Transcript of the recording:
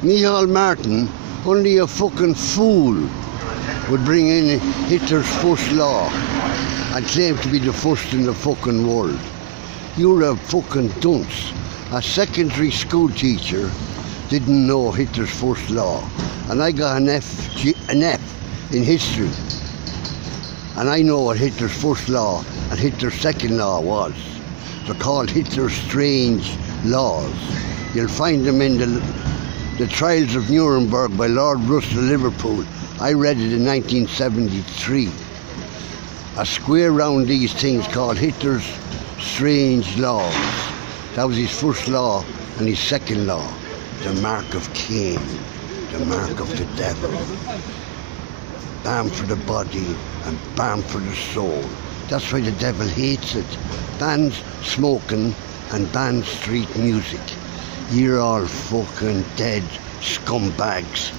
Michal Martin, only a fucking fool, would bring in Hitler's first law and claim to be the first in the fucking world. You're a fucking dunce. A secondary school teacher didn't know Hitler's first law, and I got an F in history. And I know what Hitler's first law and Hitler's second law was. They're called Hitler's strange laws. You'll find them in the Trials of Nuremberg by Lord Russell Liverpool. I read it in 1973. A square round these things called Hitler's strange laws. That was his first law and his second law. The mark of Cain, the mark of the devil. Ban for the body and ban for the soul. That's why the devil hates it. Ban smoking and ban street music. You're all fucking dead scumbags.